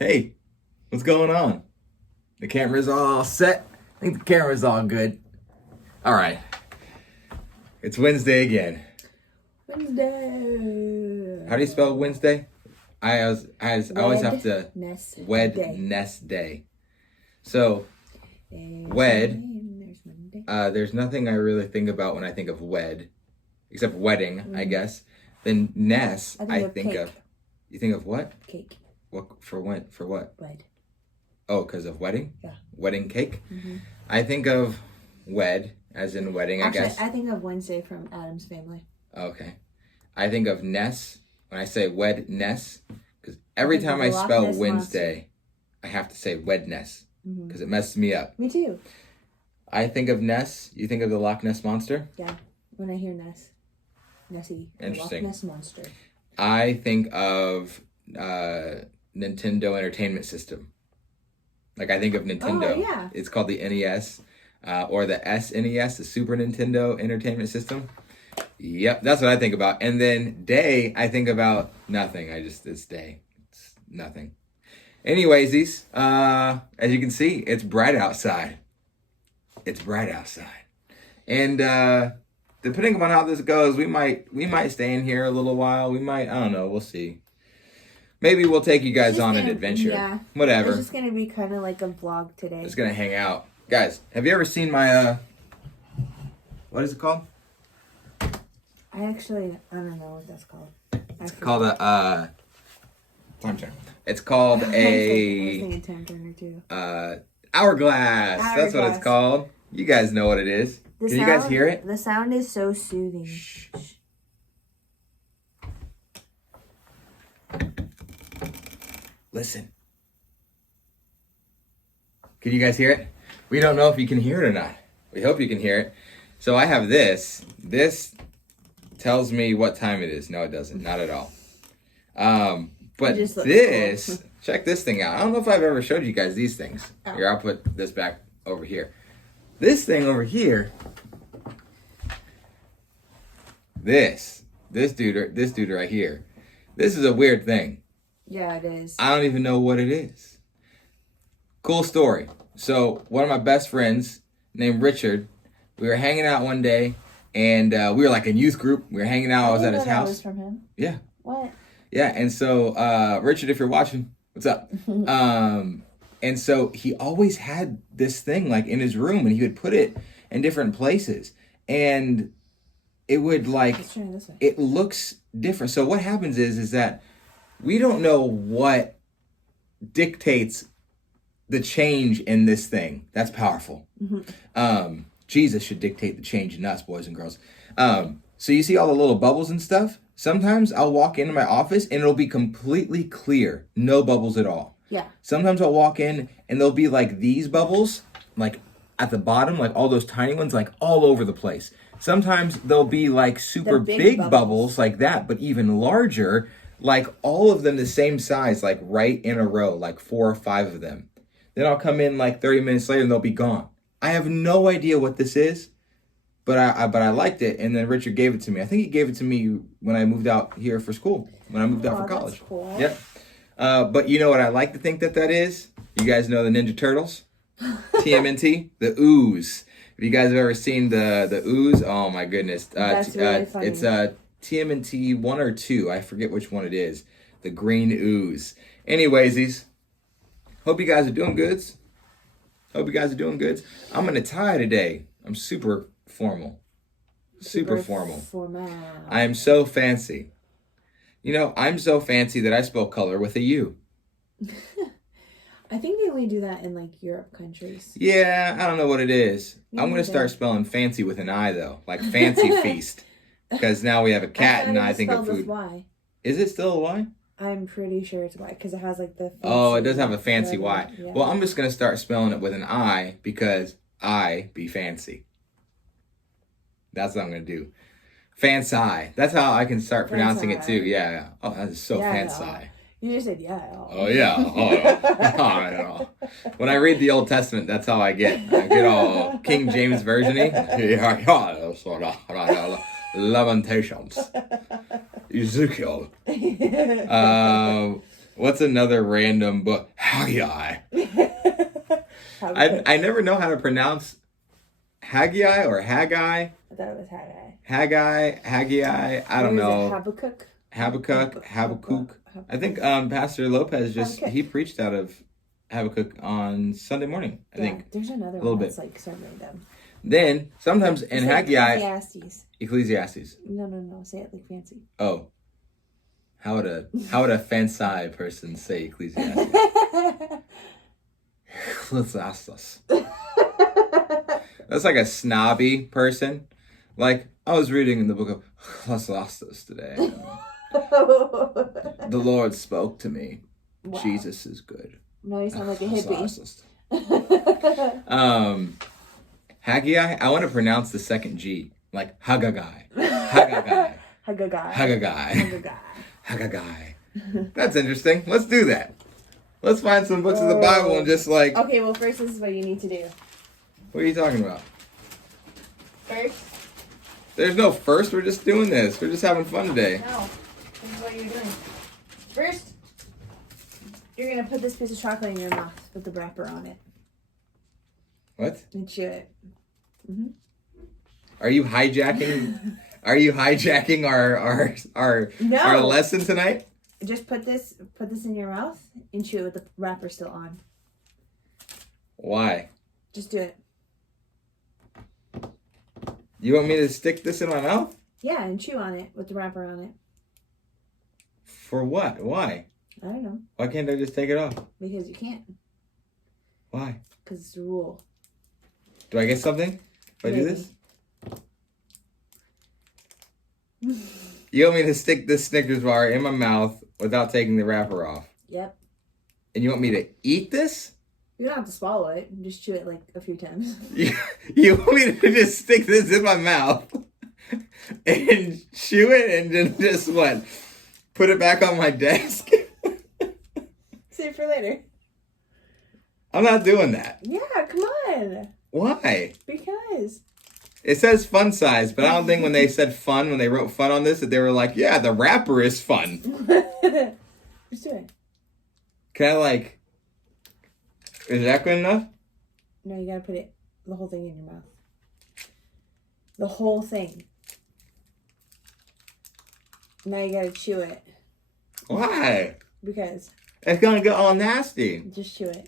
Hey, what's going on? The camera's all set. I think the camera's all good. All right. It's Wednesday again. Wednesday. How do you spell Wednesday? I always have to Wednesday. So There's wed. Monday, there's Monday. There's nothing I really think about when I think of wed, except wedding, I guess. Then ness, I think cake. of. You think of what? Cake. What for? When? For what? Wed. Oh, because of wedding? Yeah. Wedding cake? Mm-hmm. I think of wed, as in wedding, Actually, I guess. I think of Wednesday from Addams Family. Okay. I think of Ness when I say wed Ness, because every Think of time the I Loch spell Ness Wednesday, I have to say wedness, because it messes me up. Me too. I think of Ness. You think of the Loch Ness Monster? Yeah. When I hear Nessie. The Interesting. Loch Ness Monster. I think of Nintendo Entertainment System. Like, I think of Nintendo. Oh, yeah. It's called the NES, or the SNES, the Super Nintendo Entertainment System. Yep, that's what I think about. And then day, I think about nothing. It's day. It's nothing. Anyways, as you can see, it's bright outside. It's bright outside. And depending upon how this goes, we might stay in here a little while. We might, I don't know, we'll see. Maybe we'll take you guys on an adventure. Yeah. Whatever. It's just going to be kind of like a vlog today. It's going to hang out. Guys, have you ever seen my, what is it called? I don't know what that's called. It's called a, time turner. It's called I was a, thinking time turner too. hourglass. That's what it's called. You guys know what it is. Can you guys hear it? The sound is so soothing. Shh. Listen. Can you guys hear it? We don't know if you can hear it or not. We hope you can hear it. So I have this. This tells me what time it is. No, it doesn't. Not at all. But this, cool. Check this thing out. I don't know if I've ever showed you guys these things. Oh. Here, I'll put this back over here. This thing over here, this dude right here, this is a weird thing. Yeah, it is. I don't even know what it is. Cool story. So one of my best friends named Richard, we were hanging out one day, and we were like a youth group. We were hanging out. I was at his house. Was from him? Yeah. What? Yeah, and so Richard, if you're watching, what's up? And so he always had this thing like in his room, and he would put it in different places, and it would like, it looks different. So what happens is that we don't know what dictates the change in this thing. That's powerful. Mm-hmm. Jesus should dictate the change in us, boys and girls. So you see all the little bubbles and stuff? Sometimes I'll walk into my office and it'll be completely clear. No bubbles at all. Yeah. Sometimes I'll walk in and there'll be like these bubbles, like at the bottom, like all those tiny ones, like all over the place. Sometimes there'll be like super big bubbles like that, but even larger, like all of them the same size, like right in a row, like 4 or 5 of them. Then I'll come in like 30 minutes later and they'll be gone. I have no idea what this is, but I liked it. And then Richard gave it to me. I think he gave it to me when I moved out here for school, when I moved out for college. That's cool. Yep. But you know what I like to think that is? You guys know the Ninja Turtles? TMNT? The ooze. If you guys have ever seen the ooze, oh my goodness. That's really funny. It's TMNT 1 or 2. I forget which one it is. The green ooze. Anyways, hope you guys are doing goods. I'm in a tie today. I'm super formal. Super formal. I am so fancy. You know, I'm so fancy that I spell color with a U. I think they only do that in like Europe countries. Yeah, I don't know what it is. I'm going to start spelling fancy with an I though, like fancy feast. Because now we have a cat and I think of food. Y. Is it still a Y? I'm pretty sure it's Y because it has like the fancy. Oh, it does have a fancy Y. Yeah. Well, I'm just going to start spelling it with an I because I be fancy. That's what I'm going to do. Fancy. That's how I can start pronouncing it too. Yeah. Oh, that is so fancy. You just said yeah. Oh yeah. Oh. When I read the Old Testament, that's how I get. I get all King James version-y. Lamentations. Ezekiel. What's another random book? Haggai. I never know how to pronounce Haggai or Haggai. I thought it was Haggai. Haggai. I don't know. Habakkuk. Habakkuk. I think Pastor Lopez he preached out of Habakkuk on Sunday morning. I think. There's another one that's like so random. Then sometimes in Haggai. Ecclesiastes. No. Say it like fancy. Oh. How would a fancy person say Ecclesiastes? Ecclesiastes. That's like a snobby person. Like, I was reading in the book of Ecclesiastes today. The Lord spoke to me. Wow. Jesus is good. No, you sound like a hippie. Haggai, I want to pronounce the second G. Like Haggai. That's interesting. Let's do that. Let's find some books of the Bible and just like... Okay, well, first, this is what you need to do. What are you talking about? First? There's no first. We're just doing this. We're just having fun today. No. This is what you're doing. First, you're going to put this piece of chocolate in your mouth with the wrapper on it. What? And chew it. Mm-hmm. Are you hijacking... Are you hijacking our lesson tonight? Just put this in your mouth and chew it with the wrapper still on. Why? Just do it. You want me to stick this in my mouth? Yeah, and chew on it with the wrapper on it. For what? Why? I don't know. Why can't I just take it off? Because you can't. Why? Because it's a rule. Do I get something if I do this? You want me to stick this Snickers bar in my mouth without taking the wrapper off? Yep. And you want me to eat this? You don't have to swallow it. Just chew it like a few times. You want me to just stick this in my mouth and chew it and then just what? Put it back on my desk? Save for later. I'm not doing that. Yeah, come on. Why? Because. It says fun size, but I don't think when they said fun, when they wrote fun on this, that they were like, yeah, the wrapper is fun. Just do it. Can I is that good enough? No, you gotta put the whole thing in your mouth. The whole thing. Now you gotta chew it. Why? Because. It's gonna get all nasty. Just chew it.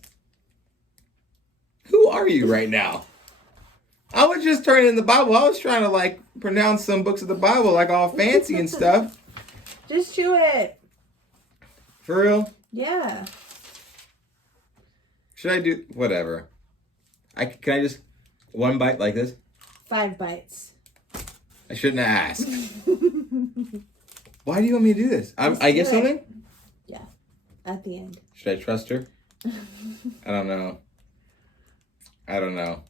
Who are you right now? I was just turning the Bible. I was trying to pronounce some books of the Bible all fancy and stuff. Just chew it. For real? Yeah. Should I do whatever? Can I just one bite like this? 5 bites. I shouldn't have asked. Why do you want me to do this? I get something? Yeah. At the end. Should I trust her? I don't know.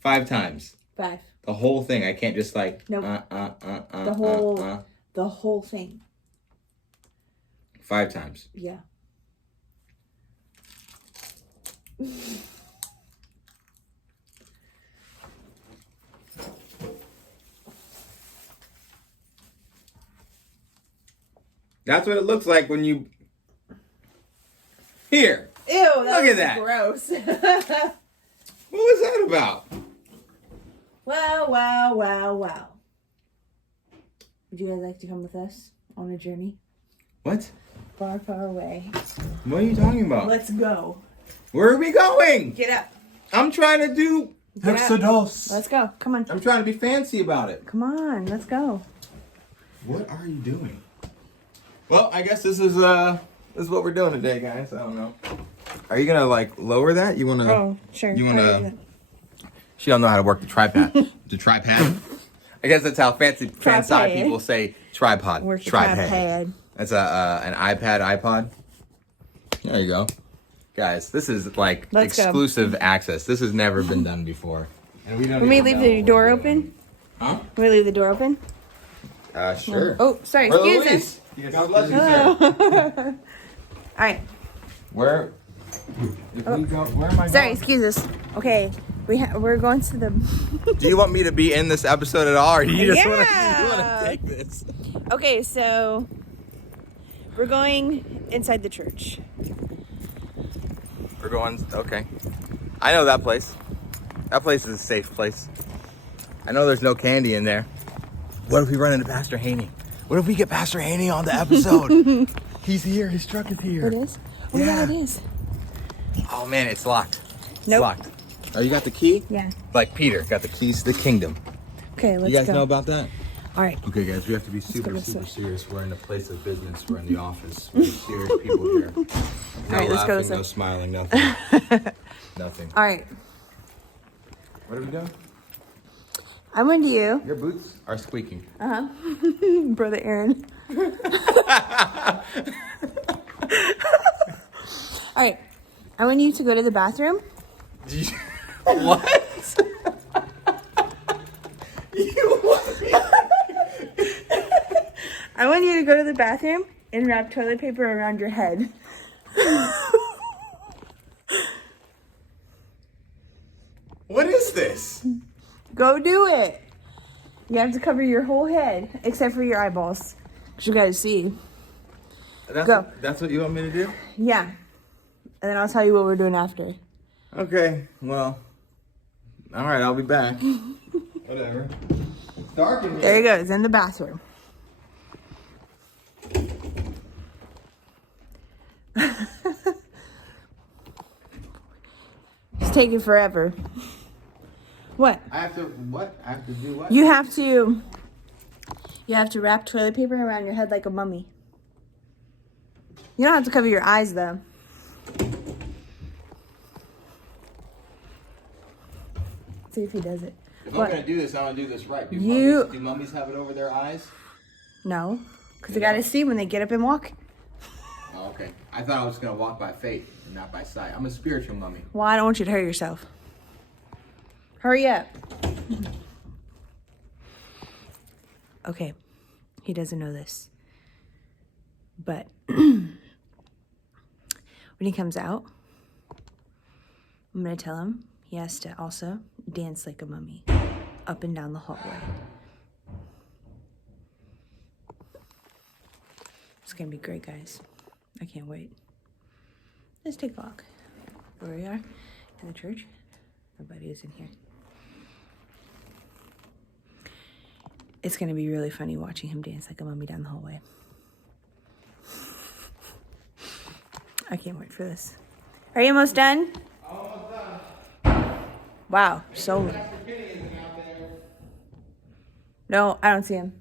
5 times. 5. The whole thing. I can't just nope. The whole thing. 5 times. Yeah. That's what it looks like when you... Here. Ew, look at that. Gross. What was that about? Wow. Would you guys like to come with us on a journey? What? Far, far away. What are you talking about? Let's go. Where are we going? Get up. I'm trying to do Exodus. Let's go. Come on. I'm trying to be fancy about it. Come on. Let's go. What are you doing? Well, I guess this is what we're doing today, guys. I don't know. Are you gonna lower that? You wanna? Oh, sure. You wanna? She don't know how to work the tripod. The tripod. I guess that's how fancy people say tripod. Work the tripod. That's an iPod. There you go, guys. This is exclusive access. This has never been done before. And we don't. Can we leave the door open? Huh? Can we leave the door open? Sure. Oh, sorry. Excuse us. God bless you, sir. All right. Where? If we go, where am I going? Sorry, excuse us. Okay, we're going to the. Do you want me to be in this episode at all, or you just want to take this? Okay, so We're going inside the church. We're going, okay. I know that place. That place is a safe place. I know there's no candy in there. What if we run into Pastor Haney? What if we get Pastor Haney on the episode? He's here. His truck is here. It is? Oh, yeah, it is. Oh, man, it's locked. It's Nope. locked. Oh, you got the key? Yeah. Like Peter got the keys to the kingdom. Okay, let's go. You guys know about that? All right. Okay, guys, we have to be super this way. serious. We're in a place of business. We're in the office. We're serious people here. No right, let's go laughing, this way. no smiling, nothing. Nothing. All right. What are we doing? I'm into you. Your boots are squeaking. Brother Aaron. All right. I want you to go to the bathroom. What? You want me? I want you to go to the bathroom and wrap toilet paper around your head. What is this? Go do it. You have to cover your whole head except for your eyeballs. Because you got to see. Go. That's what you want me to do? Yeah. And then I'll tell you what we're doing after. Okay, well. All right, I'll be back. Whatever. It's dark in here. There he goes, in the bathroom. It's taking forever. What? I have to, what? I have to do what? You have to wrap toilet paper around your head like a mummy. You don't have to cover your eyes though. See if he does it. If What? I'm going to do this, I want to do this right. You- Do mummies have it over their eyes? No, because they gotta see when they get up and walk. Oh, okay. I thought I was going to walk by faith and not by sight. I'm a spiritual mummy. Well, I don't want you to hurt yourself. Hurry up. Okay, he doesn't know this. But when he comes out, I'm gonna tell him he has to also dance like a mummy up and down the hallway. It's gonna be great, guys. I can't wait. Let's take a walk. Where we are in the church. Nobody is in here. It's gonna be really funny watching him dance like a mummy down the hallway. I can't wait for this. Are you almost done? Almost done. Wow, so. Pastor Kenny isn't out there. No, I don't see him.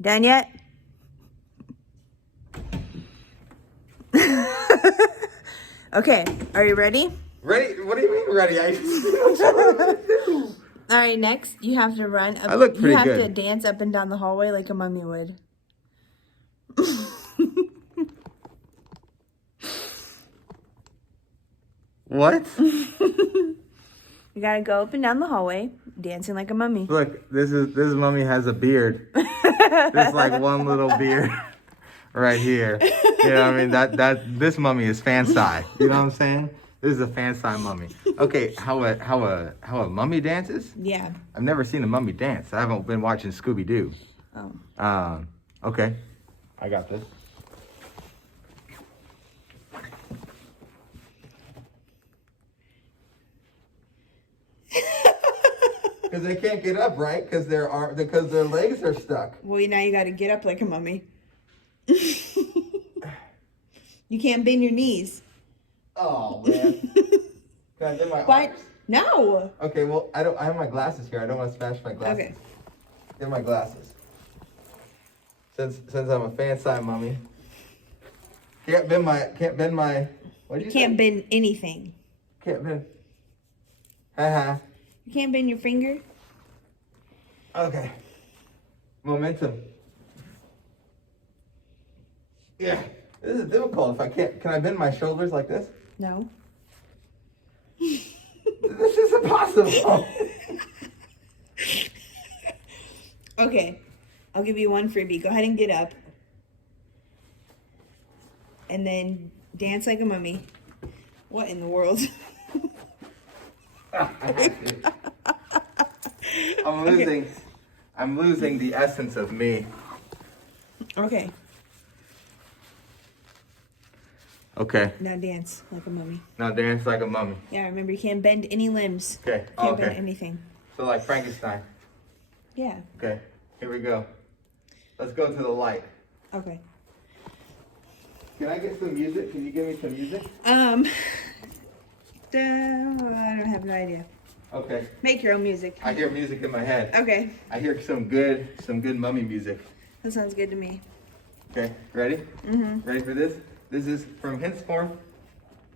Done yet? Okay, are you ready? Ready? What do you mean ready? All right, next you have to run up. I look pretty You have good. to dance up and down the hallway like a mummy would. What? You gotta go up and down the hallway, dancing like a mummy. Look, this mummy has a beard. There's like one little beard right here. You know what I mean? This mummy is fancy. You know what I'm saying? This is a fancy mummy. Okay, how a mummy dances? Yeah. I've never seen a mummy dance. I haven't been watching Scooby Doo. Oh. Okay. I got this. Because they can't get up, right? Because their legs are stuck. Well, now you gotta get up like a mummy. You can't bend your knees. Oh man. Can I do my What? arms? No. Okay, well I have my glasses here. I don't want to smash my glasses. Okay. Get my glasses. Since I'm a fancy mummy. Can't bend my what did you Can't say? bend anything. Can't bend. Haha. You can't bend your finger. Okay. Momentum. Yeah. This is difficult if I can't. Can I bend my shoulders like this? No. This is impossible. Okay. I'll give you one freebie. Go ahead and get up. And then dance like a mummy. What in the world? I'm losing the essence of me. Okay. Okay. Now dance like a mummy. Now dance like a mummy. Yeah, remember you can't bend any limbs. Okay. Can't bend anything. So like Frankenstein. Yeah. Okay. Here we go. Let's go to the light. Okay. Can I get some music? Can you give me some music? I don't have no idea. Okay. Make your own music. I hear music in my head. Okay. I hear some good mummy music. That sounds good to me. Okay. Ready? Mm-hmm. Ready for this? This is from henceforth.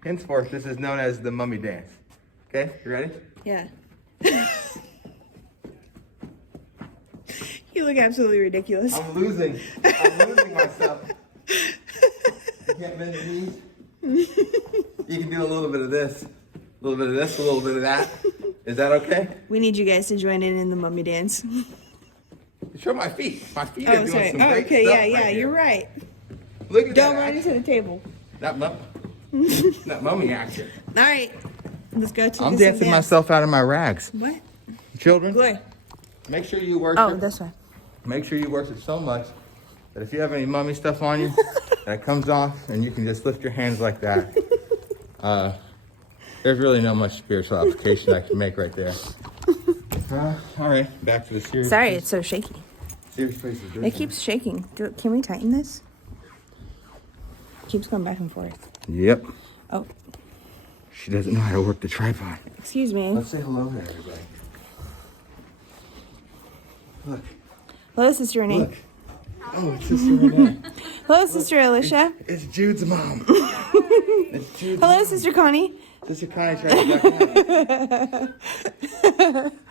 Henceforth, this is known as the mummy dance. Okay. You ready? Yeah. You look absolutely ridiculous. I'm losing myself. You can't bend your knees. You can do a little bit of this, a little bit of this, a little bit of that. Is that okay? We need you guys to join in the mummy dance. Show my feet. My feet are doing sorry. some great Okay, stuff yeah, right here. you're right. Look at Don't that run into action. the table. That mummy action. All right, let's go to I'm this dancing dance. myself out of my rags. What? Children, Glory. make sure you worship. Oh, this way. Make sure you worship so much that if you have any mummy stuff on you, that comes off and you can just lift your hands like that. There's really not much spiritual application I can make right there. All right, back to the serious. Sorry, it's so shaky. Serious place of It keeps shaking. Can we tighten this? It keeps going back and forth. Yep. Oh, She doesn't know how to work the tripod. excuse me. Let's say hello to everybody. Look. Hello, Sister Renee. Look. Oh, it's Sister Renee. Hello, Sister Alicia. It's Jude's mom. It's Jude's Hello, mom. Sister Connie. Sister Connie tried to back out.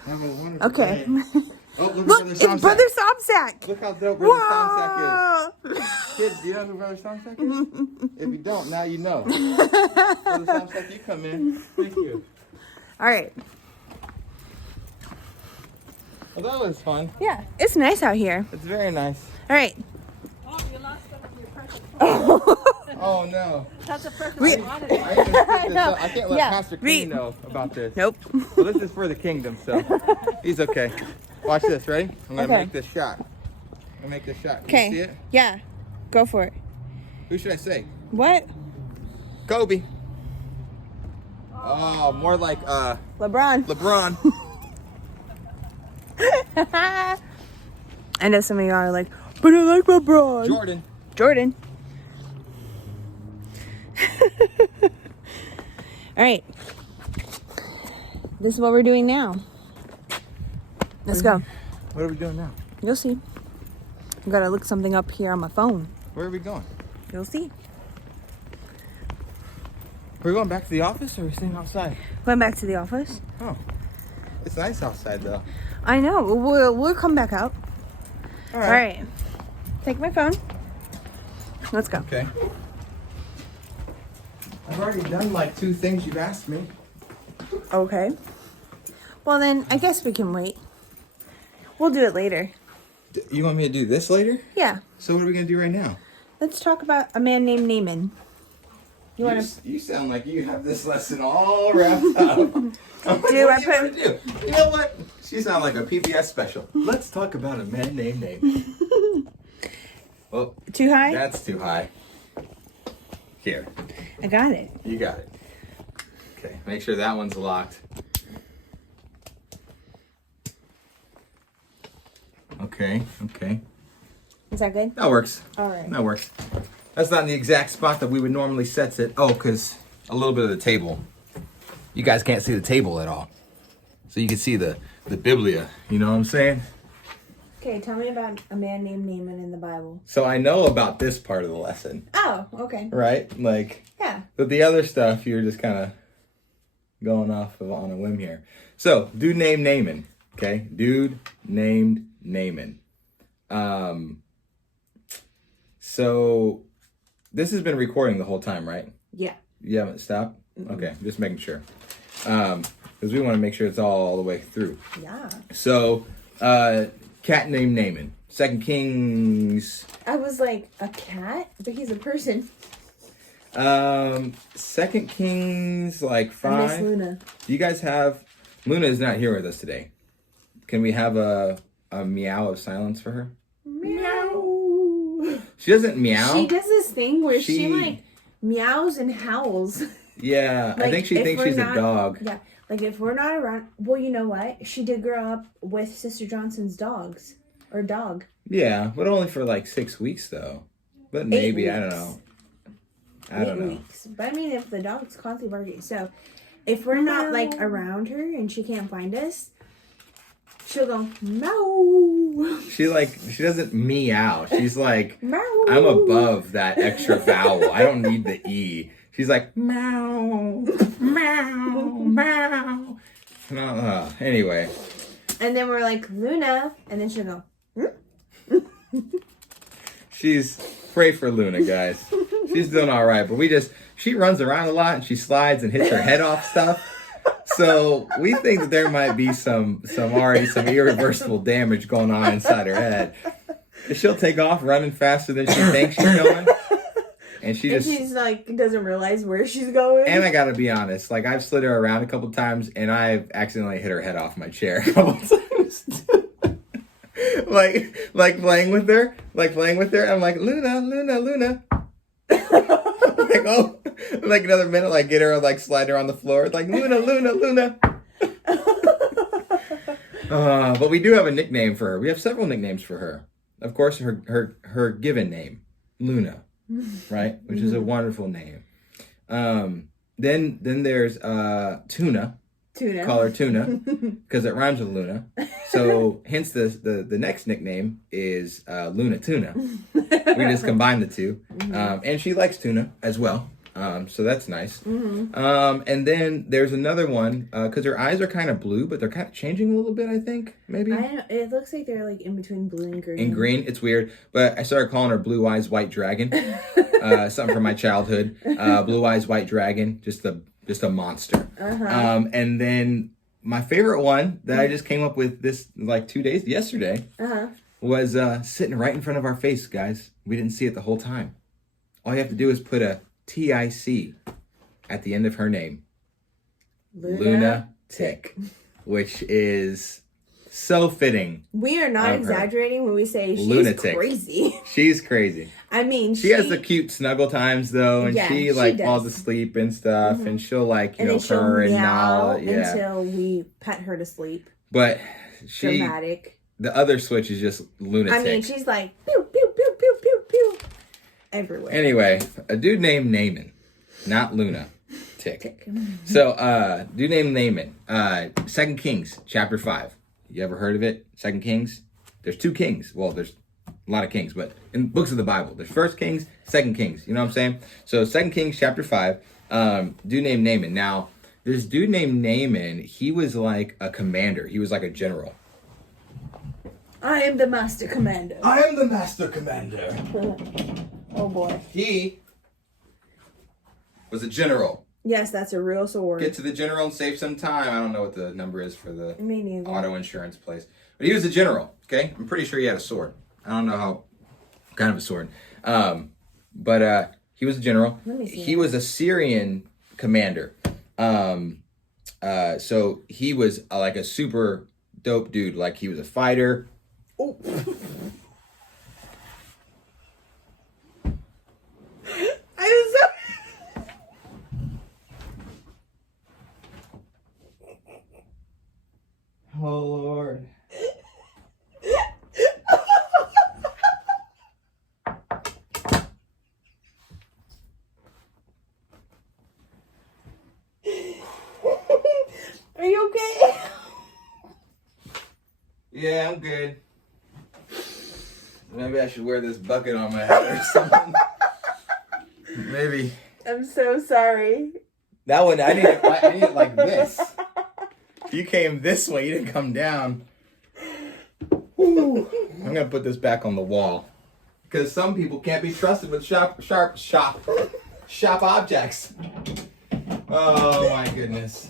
Have a wonderful Okay. day. Oh, Look, at it's Brother Somsack. Look how dope Brother Somsack Whoa! is. Kids, do you know who Brother Somsack is? If you don't, now you know. Brother Somsack, you come in. Thank you. All right. Well, that was fun. Yeah, it's nice out here. It's very nice. All right. Oh, you lost some of your precious. Oh, no. That's a precious We- commodity. I ain't gonna pick this know. up. I can't let Yeah, Pastor read. King know about this. Nope. Well, this is for the kingdom, so he's okay. Watch this, ready? I'm gonna Okay. make this shot. I'm gonna make this shot. Can you see Okay. it? Yeah. Go for it. Who should I say? What? Kobe. Oh, more like LeBron. LeBron. I know some of y'all are like, but I like LeBron. Jordan. Jordan. All right. This is what we're doing now. Let's go. What are we doing now? You'll see. I gotta look something up here on my phone. Where are we going? You'll see. Are we going back to the office or are we staying outside? Going back to the office. Oh. It's nice outside though. I know. We'll come back out. All All right. Take my phone. Let's go. Okay. I've already done like 2 things you've asked me. Okay. Well, then I guess we can wait. We'll do it later. You want me to do this later? Yeah. So what are we gonna do right now? Let's talk about a man named Naaman. You want to? You sound like you have this lesson all wrapped up. Do I do? You know what? She sounds like a PBS special. Let's talk about a man named Naaman. Oh, Too high? that's too high. Here, I got it. you got it. Okay, make sure that one's locked. Okay. Is that good? That works. All right. That works. That's not in the exact spot that we would normally set it. Oh, because a little bit of the table. You guys can't see the table at all. So you can see the Biblia. You know what I'm saying? Okay, tell me about a man named Naaman in the Bible. So I know about this part of the lesson, Oh, okay. right? Like, Yeah. but the other stuff, you're just kind of going off of on a whim here. So, dude named Naaman. Okay? Dude named Naaman. So this has been recording the whole time, right? Yeah. You haven't stopped? Okay, just making sure. Because we want to make sure it's all the way through. Yeah. So, cat named Naaman. 2 Kings. I was like, a cat? But he's a person. 2 Kings, like 5. Miss Luna. Do you guys have Luna is not here with us today. Can we have a meow of silence for her? Meow. She doesn't meow. She does this thing where she like meows and howls. Yeah, Like, I think she thinks she's a dog. Yeah, like if we're not around. Well, you know what? She did grow up with Sister Johnson's dog. Yeah, but only for like 6 weeks though. But maybe, I don't know. I don't know. Weeks. But I mean, if the dog's constantly barking. So if we're not like around her and she can't find us, she'll go meow. She doesn't meow. She's like, Meow. I'm above that extra vowel. I don't need the E. She's like, meow, meow, meow. No, anyway. And then we're like, Luna. And then she'll go, Pray for Luna, guys. She's doing all right. But she runs around a lot and she slides and hits her head off stuff. So we think that there might be some irreversible damage going on inside her head. She'll take off running faster than she thinks she's going. And she's like, doesn't realize where she's going. And I gotta be honest, like I've slid her around a couple times and I've accidentally hit her head off my chair a couple times. like playing with her. I'm like, Luna. Like, oh, like another minute, like get her, like slide her on the floor. Like, Luna. But we do have a nickname for her. We have several nicknames for her. Of course, her given name, Luna. Right, which is a wonderful name. Then there's Tuna. Call her Tuna because it rhymes with Luna. So hence the next nickname is Luna Tuna. We just combine the two, and she likes tuna as well. So that's nice. And then there's another one because her eyes are kind of blue, but they're kind of changing a little bit. I think maybe. I don't know. It looks like they're like in between blue and green. In green, it's weird. But I started calling her Blue Eyes White Dragon. Something from my childhood. Blue Eyes White Dragon, just a monster. And then my favorite one that I just came up with this like 2 days yesterday was sitting right in front of our face, guys. We didn't see it the whole time. All you have to do is put a TIC at the end of her name. Lunatic, which is so fitting. We are not exaggerating when we say she's Lunatic. Crazy. She's crazy. I mean, she has the cute snuggle times though, and she like falls asleep and stuff, and she'll like purr and gnaw until we pet her to sleep. But dramatic. The other switch is just lunatic. I mean, she's like pew pew pew pew pew pew everywhere. Anyway, a dude named Naaman, not Luna. Tick. So, dude named Naaman. 2 Kings chapter 5. You ever heard of it? 2 Kings. There's 2 kings. Well, there's a lot of kings, but in books of the Bible, there's 1 Kings, 2 Kings. You know what I'm saying? So 2 Kings chapter 5, dude named Naaman. Now, this dude named Naaman, he was like a commander. He was like a general. I am the master commander. I am the master commander. Oh boy. He was a general. Yes, that's a real sword. Get to the general and save some time. I don't know what the number is for the Me neither. auto insurance place. But he was a general, okay? I'm pretty sure he had a sword. I don't know how kind of a sword. But he was a general. Let me see. He was a Syrian commander. So he was like a super dope dude. Like he was a fighter. Oh. Oh, Lord. Are you okay? Yeah, I'm good. Maybe I should wear this bucket on my head or something. Maybe. I'm so sorry. That one, I need it like this. You came this way, you didn't come down. Ooh. I'm gonna put this back on the wall. Because some people can't be trusted with sharp objects. Oh my goodness.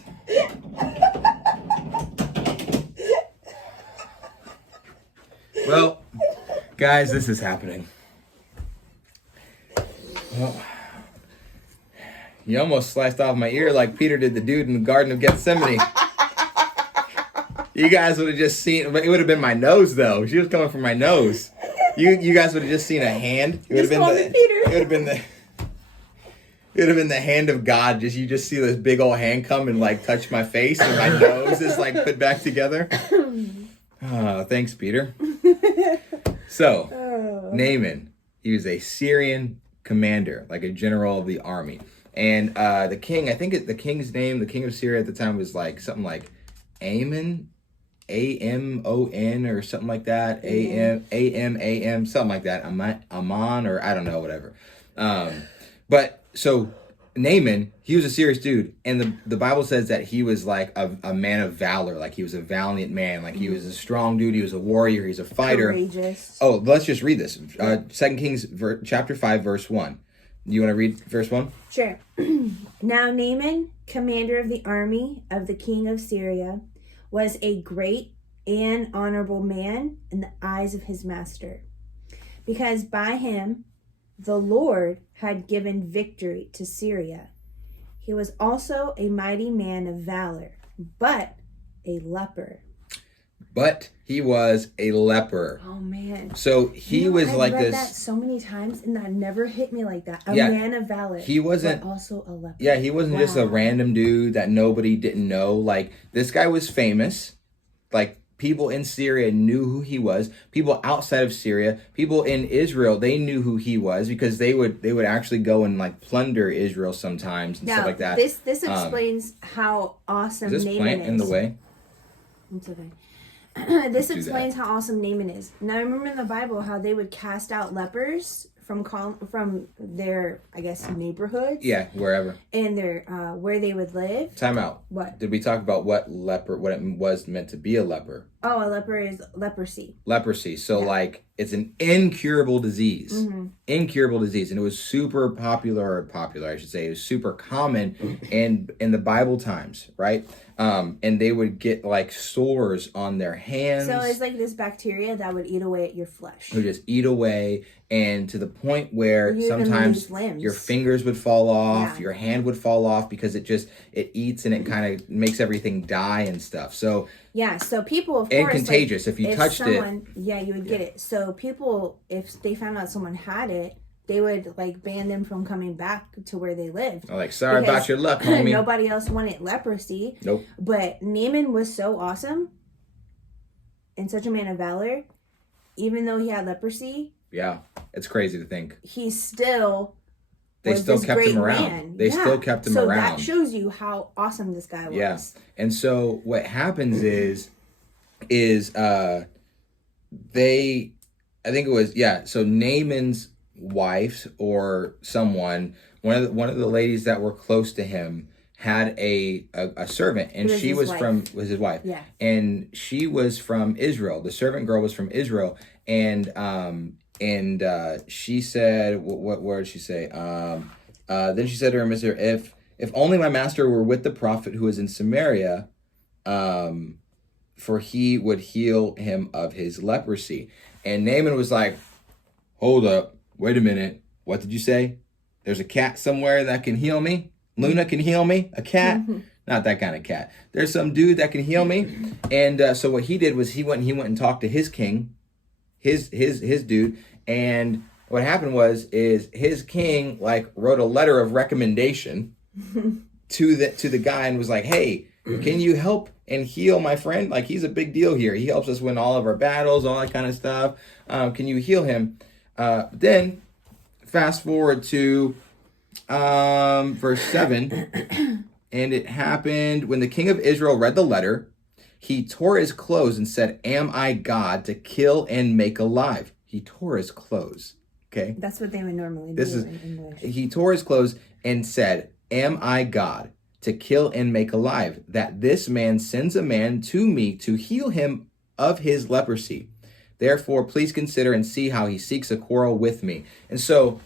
Well, guys, this is happening. Well, you almost sliced off my ear like Peter did the dude in the Garden of Gethsemane. You guys would have just seen, but it would have been my nose though. She was coming from my nose. You guys would have just seen a hand. It would have been it would have been the. It would have been the hand of God. You just see this big old hand come and like touch my face, and my nose is like put back together. Oh, thanks, Peter. So, Naaman, he was a Syrian commander, like a general of the army, and the king. I think the king's name, the king of Syria at the time, was like something like Amon, Amon, or something like that. Am, something like that. Amon, or I don't know, whatever. But so Naaman, he was a serious dude, and the Bible says that he was like a man of valor, like he was a valiant man, like he was a strong dude, he was a warrior, he's a fighter. Courageous. Oh, let's just read this. 2 Kings chapter 5 verse 1. Do you want to read verse 1? Sure. Now Naaman, commander of the army of the king of Syria, was a great and honorable man in the eyes of his master, because by him the Lord had given victory to Syria. He was also a mighty man of valor, but a leper. But he was a leper. Oh man! So he was like this. I've read that so many times, and that never hit me like that. A man of valor. He wasn't but also a leper. Yeah, he wasn't just a random dude that nobody didn't know. Like this guy was famous. Like people in Syria knew who he was. People outside of Syria, people in Israel, they knew who he was because they would actually go and like plunder Israel sometimes and stuff like that. This explains how awesome Is this Naaman plant is. in the way? It's okay. This explains how awesome Naaman is. Now, remember in the Bible how they would cast out lepers from their, I guess, neighborhoods? Yeah, wherever. And their where they would live. Time out. What? Did we talk about what it was meant to be a leper? Oh, a leper is leprosy. Leprosy. So like it's an incurable disease. Mm-hmm. Incurable disease. And it was super popular, I should say. It was super common in the Bible times, right? And they would get like sores on their hands. So it's like this bacteria that would eat away at your flesh. It would just eat away, and to the point where sometimes your fingers would fall off, your hand would fall off because it eats and it kind of makes everything die and stuff. So so people, of and course, contagious. Like, if you touched it, you would get it. So people, if they found out someone had it, they would like ban them from coming back to where they lived. Like, sorry about your luck, homie. Nobody else wanted leprosy. Nope. But Naaman was so awesome and such a man of valor, even though he had leprosy. Yeah, it's crazy to think. He still. They still kept him around. Man. They still kept him around. So that shows you how awesome this guy was. Yeah. And so what happens is so Naaman's wife or someone, one of the ladies that were close to him had a servant, and she was his wife. Yeah. And she was from Israel. The servant girl was from Israel, and she said, what word did she say? Then she said to her mister, if only my master were with the prophet who is in Samaria, for he would heal him of his leprosy. And Naaman was like, hold up, wait a minute. What did you say? There's a cat somewhere that can heal me? Luna can heal me? A cat? Not that kind of cat. There's some dude that can heal me. And so what he did was he went and talked to his king, his dude, and what happened is his king like wrote a letter of recommendation to the guy and was like, hey, can you help and heal my friend? Like, he's a big deal here. He helps us win all of our battles, all that kind of stuff. Can you heal him? Then fast forward to verse 7. And it happened when the king of Israel read the letter, he tore his clothes and said, am I God to kill and make alive? He tore his clothes. Okay. That's what they would normally do in English. He tore his clothes and said, am I God to kill and make alive, that this man sends a man to me to heal him of his leprosy? Therefore, please consider and see how he seeks a quarrel with me. And so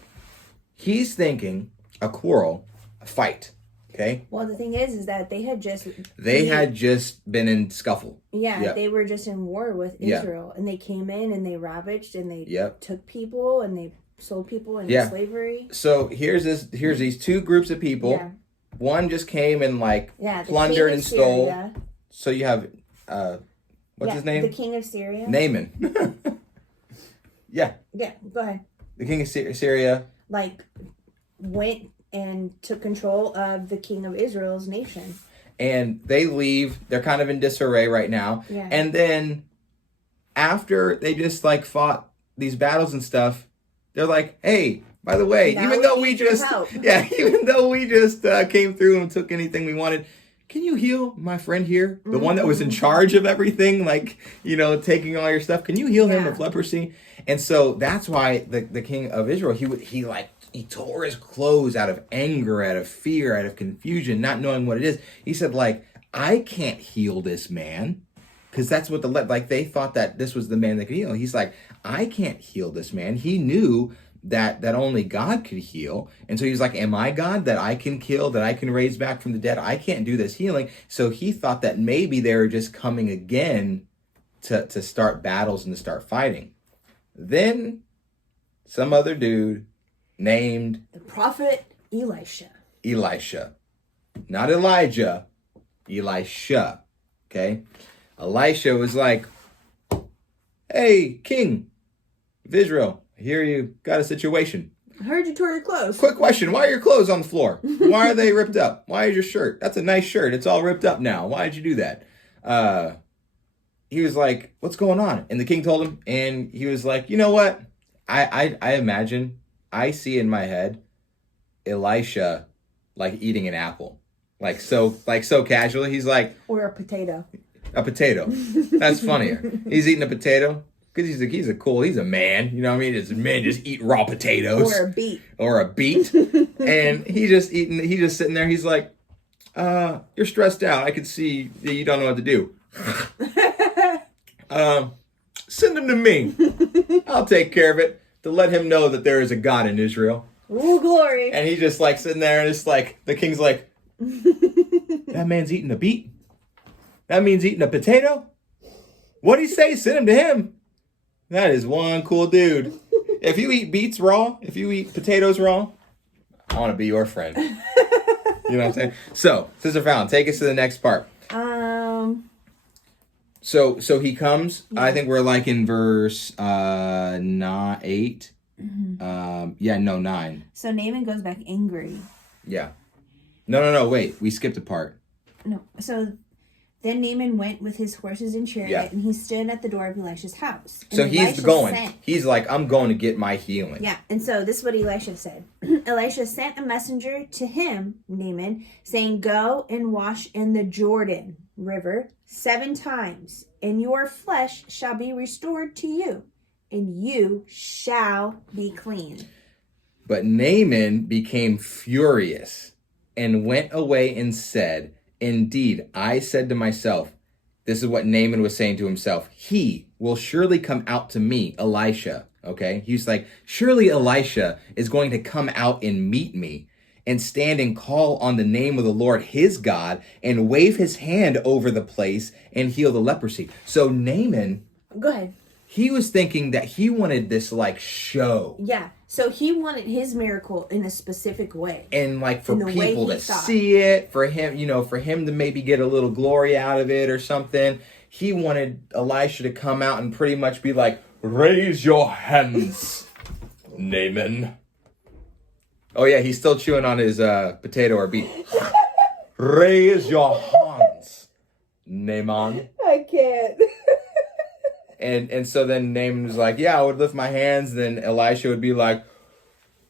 he's thinking a quarrel, a fight. Okay. Well, the thing is that they had just been in scuffle. Yeah, they were just in war with Israel, and they came in and they ravaged and they took people and they sold people into slavery. So here's these two groups of people. Yeah. One just came and like plundered and stole. So you have What's his name? The king of Syria. Naaman. Yeah. Yeah, go ahead. The king of Syria. Like, went and took control of the king of Israel's nation. And they leave. They're kind of in disarray right now. Yeah. And then after they just like fought these battles and stuff, they're like, hey, by the way, Now even though we we need your just help. even though we just came through and took anything we wanted, can you heal my friend here? The one that was in charge of everything, like, you know, taking all your stuff. Can you heal him of leprosy? And so that's why the king of Israel, he tore his clothes out of anger, out of fear, out of confusion, not knowing what it is. He said, like, I can't heal this man. Because that's what they thought that this was the man that could heal. He's like, I can't heal this man. He knew that only God could heal. And so he's like, am I God that I can kill, that I can raise back from the dead? I can't do this healing. So he thought that maybe they were just coming again to start battles and to start fighting. Then some other dude named The prophet Elisha. Not Elijah, Elisha. Okay? Elisha was like, hey, king of Israel, I hear you got a situation. I heard you tore your clothes. Quick question, why are your clothes on the floor? Why are they ripped up? Why is your shirt? That's a nice shirt. It's all ripped up now. Why did you do that? He was like, what's going on? And the king told him, and he was like, you know what? I imagine, I see in my head Elisha like eating an apple. Like so casually. He's like, or a potato. A potato. That's funnier. He's eating a potato because he's a man. You know what I mean? It's men just eat raw potatoes. Or a beet. And he's just sitting there. He's like, you're stressed out. I can see that you don't know what to do. Send him to me. I'll take care of it to let him know that there is a God in Israel. Ooh, glory. And he's just like sitting there and it's like, the king's like, that man's eating a beet? That means eating a potato? What'd he say? Send him to him. That is one cool dude. If you eat beets raw, if you eat potatoes raw, I want to be your friend. You know what I'm saying? So, Sister Falon, take us to the next part. So he comes. Yeah. I think we're like in verse 8. Mm-hmm. 9. So Naaman goes back angry. Yeah. No. Wait, we skipped a part. No. So then Naaman went with his horses and chariot, and he stood at the door of Elisha's house. And so he's going. He's like, I'm going to get my healing. Yeah. And so this is what Elisha said. Elisha sent a messenger to him, Naaman, saying, go and wash in the Jordan River 7 times, and your flesh shall be restored to you, and you shall be clean. But Naaman became furious and went away and said, indeed, I said to myself, this is what Naaman was saying to himself, he will surely come out to me, Elisha. Okay? He's like, surely Elisha is going to come out and meet me and stand and call on the name of the Lord his God and wave his hand over the place and heal the leprosy. So Naaman, go ahead. He was thinking that he wanted this like show. Yeah. So he wanted his miracle in a specific way. And like for people to see it, for him, for him to maybe get a little glory out of it or something. He wanted Elisha to come out and pretty much be like, raise your hands, Naaman. Oh yeah, he's still chewing on his potato or beet. Raise your hands, Naaman. I can't. And so then Naaman was like, yeah, I would lift my hands. Then Elisha would be like,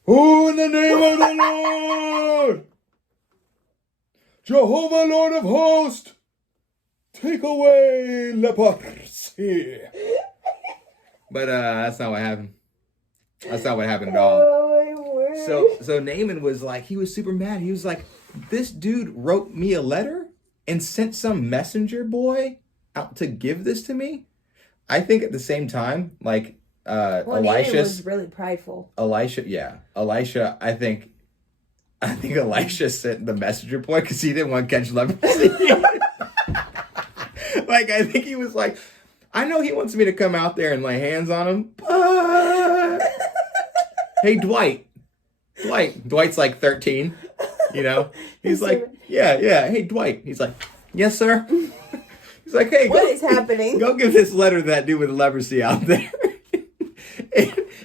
who in the name of the Lord? Jehovah, Lord of hosts, take away leprosy. But that's not what happened. That's not what happened at all. Oh, my word. So Naaman was like, he was super mad. He was like, this dude wrote me a letter and sent some messenger boy out to give this to me. I think at the same time, like, Elisha was really prideful. Elisha, I think Elisha sent the messenger boy because he didn't want to catch leprosy. Like, I think he was like, I know he wants me to come out there and lay hands on him, but hey, Dwight's like 13, He's like, yeah, hey, Dwight. He's like, yes, sir. He's He's like, hey, What is happening? Go give this letter to that dude with leprosy out there.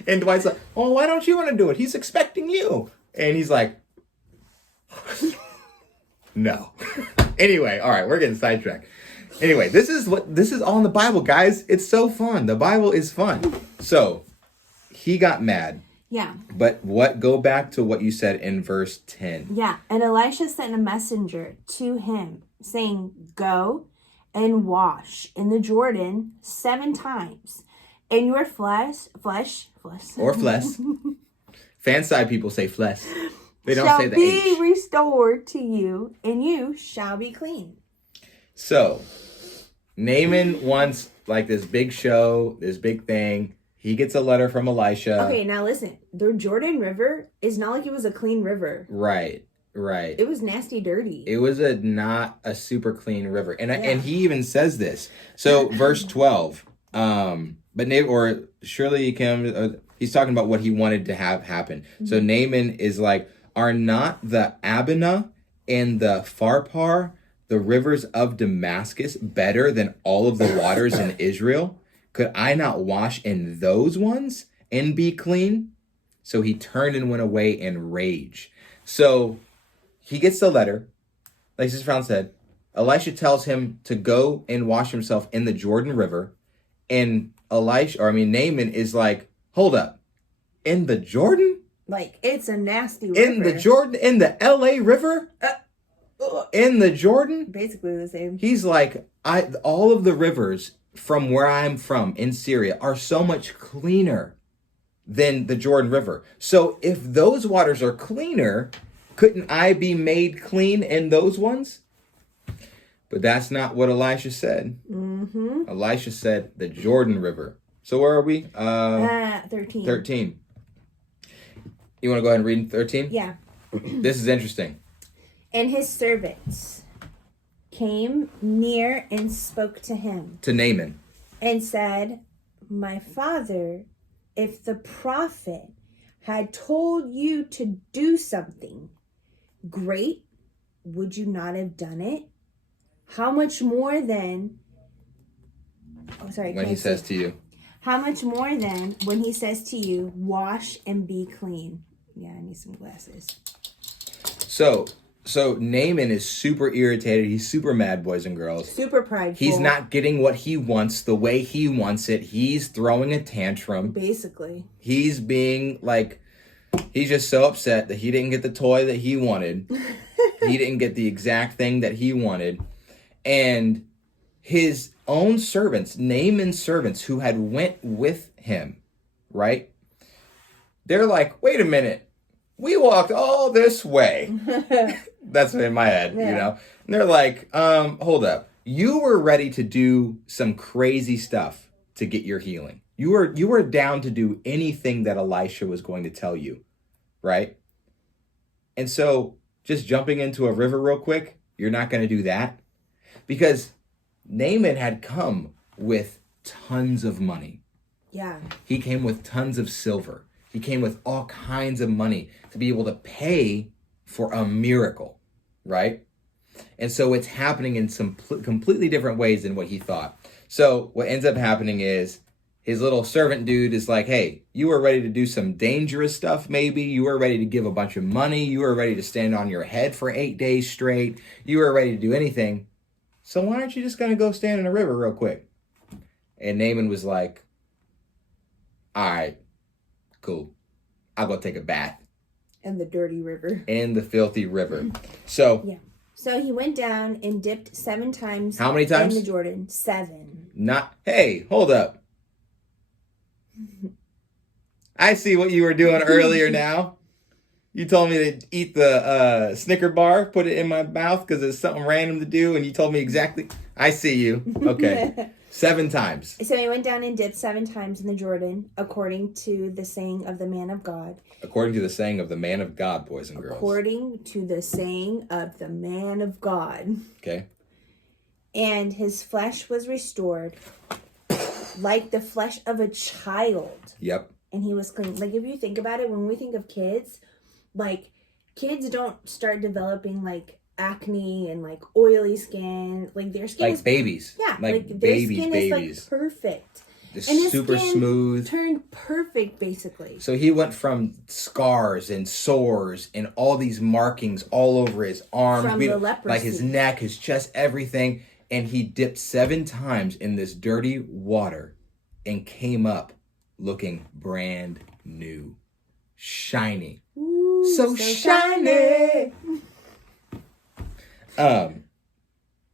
and Dwight's like, oh, why don't you want to do it? He's expecting you. And he's like, no. Anyway, all right, we're getting sidetracked. Anyway, this is all in the Bible, guys. It's so fun. The Bible is fun. So he got mad. Yeah. But go back to what you said in verse 10. Yeah. And Elisha sent a messenger to him saying, go and wash in the Jordan 7 times. And your flesh. Or flesh. Fanside people say flesh. They don't shall say the be H. restored to you, and you shall be clean. So, Naaman wants like this big show, this big thing. He gets a letter from Elisha. Okay, now listen. The Jordan River is not like it was a clean river. Right. It was nasty, dirty. It was not a super clean river. And he even says this. So, verse 12. Surely he came, he's talking about what he wanted to have happen. Mm-hmm. So Naaman is like, are not the Abana and the Pharpar, the rivers of Damascus, better than all of the waters in Israel? Could I not wash in those ones and be clean? So he turned and went away in rage. So he gets the letter. Like Sister Brown said, Elisha tells him to go and wash himself in the Jordan River. And Naaman is like, hold up. In the Jordan? Like, it's a nasty river. In the Jordan? In the LA River? In the Jordan? Basically the same. He's like, all of the rivers from where I'm from in Syria are so much cleaner than the Jordan River. So if those waters are cleaner, couldn't I be made clean in those ones? But that's not what Elisha said. Mm-hmm. Elisha said the Jordan River. So where are we? 13. 13. You want to go ahead and read 13? Yeah. This is interesting. And his servants came near and spoke to him. To Naaman. And said, my father, if the prophet had told you to do something great, would you not have done it? How much more then? Oh, sorry. When he says to you. How much more then when he says to you, wash and be clean? Yeah, I need some glasses. So Naaman is super irritated. He's super mad, boys and girls. Super prideful. He's not getting what he wants the way he wants it. He's throwing a tantrum. Basically. He's being like, he's just so upset that he didn't get the toy that he wanted. He didn't get the exact thing that he wanted. And his own servants, Naaman's servants who had went with him, right? They're like, wait a minute. We walked all this way. That's in my head, you know? And they're like, hold up. You were ready to do some crazy stuff to get your healing. You were down to do anything that Elisha was going to tell you, right? And so just jumping into a river real quick, you're not going to do that? Because Naaman had come with tons of money. Yeah. He came with tons of silver. He came with all kinds of money to be able to pay for a miracle, right? And so it's happening in some completely different ways than what he thought. So what ends up happening is his little servant dude is like, hey, you were ready to do some dangerous stuff maybe. You were ready to give a bunch of money. You were ready to stand on your head for 8 days straight. You were ready to do anything. So why aren't you just going to go stand in a river real quick? And Naaman was like, all right, cool. I'll go take a bath. In the dirty river. In the filthy river. So. Yeah. So he went down and dipped 7 times. How many times? In the Jordan. 7. Hey, hold up. I see what you were doing earlier now. You told me to eat the Snicker bar, put it in my mouth because it's something random to do, and you told me exactly. I see you. Okay. 7 times. So he went down and dipped 7 times in the Jordan, according to the saying of the man of God. According to the saying of the man of God, boys and girls. According to the saying of the man of God. Okay. And his flesh was restored like the flesh of a child. Yep. And he was clean. Like, if you think about it, when we think of kids, like, kids don't start developing, like, acne and like oily skin. Like their skin Like is babies. yeah, Like their babies, skin babies. is like perfect. Just And his super skin smooth. turned perfect basically. So he went from scars and sores and all these markings all over his arms, From the leprosy. like his neck, his chest, everything. And he dipped 7 times in this dirty water and came up looking brand new, shiny. Ooh, So shiny.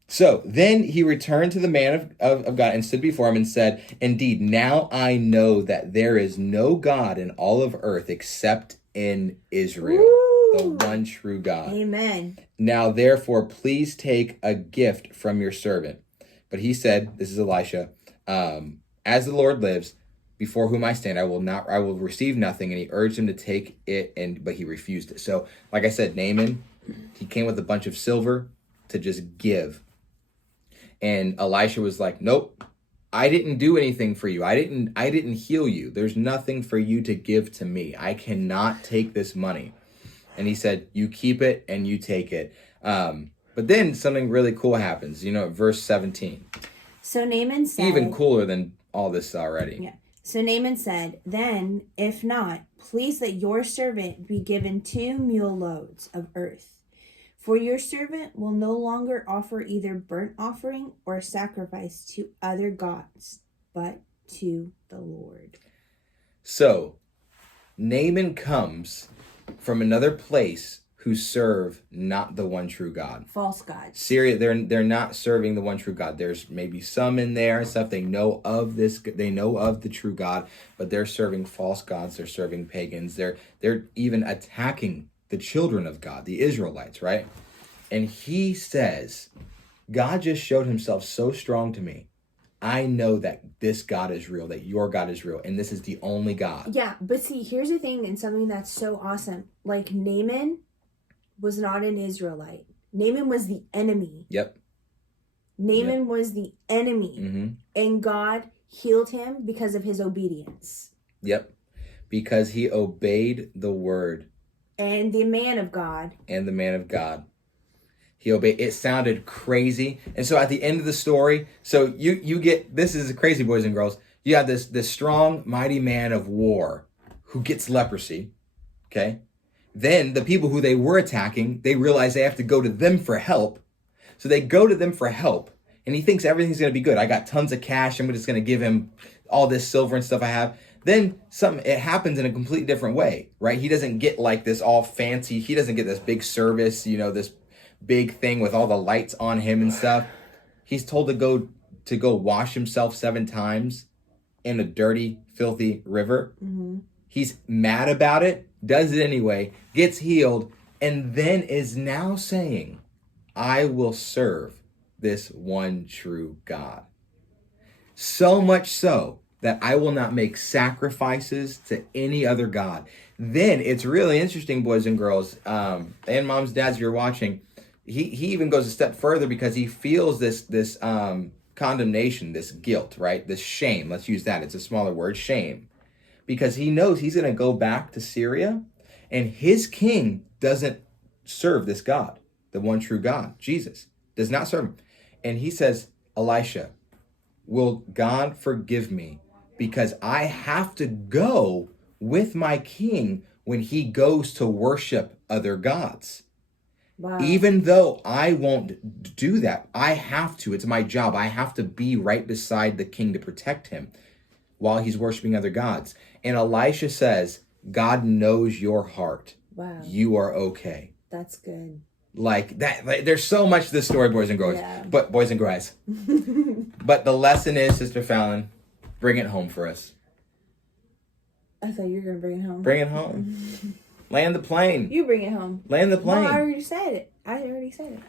So then he returned to the man of God and stood before him and said, "Indeed, now I know that there is no God in all of earth except in Israel, Ooh. the one true God. Amen. Now, therefore, please take a gift from your servant." But he said, this is Elisha, "As the Lord lives, before whom I stand, I will receive nothing." And he urged him to take it, but he refused it. So, like I said, Naaman, he came with a bunch of silver to just give. And Elisha was like, "Nope, I didn't do anything for you. I didn't heal you. There's nothing for you to give to me. I cannot take this money." And he said, "You keep it and you take it." But then something really cool happens, verse 17. So Naaman said, Even cooler than all this already. Yeah. So Naaman said, "Then, if not, please let your servant be given 2 mule loads of earth. For your servant will no longer offer either burnt offering or sacrifice to other gods, but to the Lord." So Naaman comes from another place who serve not the one true God. False gods. Syria, they're not serving the one true God. There's maybe some in there and stuff. They know of this. They know of the true God, but they're serving false gods. They're serving pagans. They're even attacking the children of God, the Israelites, right? And he says, "God just showed himself so strong to me. I know that this God is real, that your God is real, and this is the only God." Yeah, but see, here's the thing, and something that's so awesome. Like, Naaman was not an Israelite. Naaman was the enemy. Yep. Naaman was the enemy. Mm-hmm. And God healed him because of his obedience. Yep. Because he obeyed the word. And the man of God. And the man of God. He obeyed. It sounded crazy. And so at the end of the story, so you get, this is crazy, boys and girls. You have this strong, mighty man of war who gets leprosy. Okay. Then the people who they were attacking, they realize they have to go to them for help. So they go to them for help. And he thinks everything's going to be good. I got tons of cash. I'm just going to give him all this silver and stuff I have. Then it happens in a completely different way, right? He doesn't get like this all fancy. He doesn't get this big service, this big thing with all the lights on him and stuff. He's told to go wash himself 7 times in a dirty, filthy river. Mm-hmm. He's mad about it, does it anyway, gets healed, and then is now saying, "I will serve this one true God. So much so that I will not make sacrifices to any other God." Then it's really interesting, boys and girls, and moms, dads, if you're watching, he even goes a step further because he feels this condemnation, this guilt, right? This shame. Let's use that. It's a smaller word, shame. Because he knows he's going to go back to Syria and his king doesn't serve this God, the one true God, Jesus, does not serve him. And he says, "Elisha, will God forgive me because I have to go with my king when he goes to worship other gods?" Wow. Even though I won't do that, I have to. It's my job. I have to be right beside the king to protect him while he's worshiping other gods. And Elisha says, "God knows your heart. Wow. You are okay." That's good. Like that. There's so much to this story, boys and girls. Yeah. But boys and girls. But the lesson is, Sister Falon, bring it home for us. I thought you were going to bring it home. Bring it home. Land the plane. You bring it home. Land the plane. No, I already said it.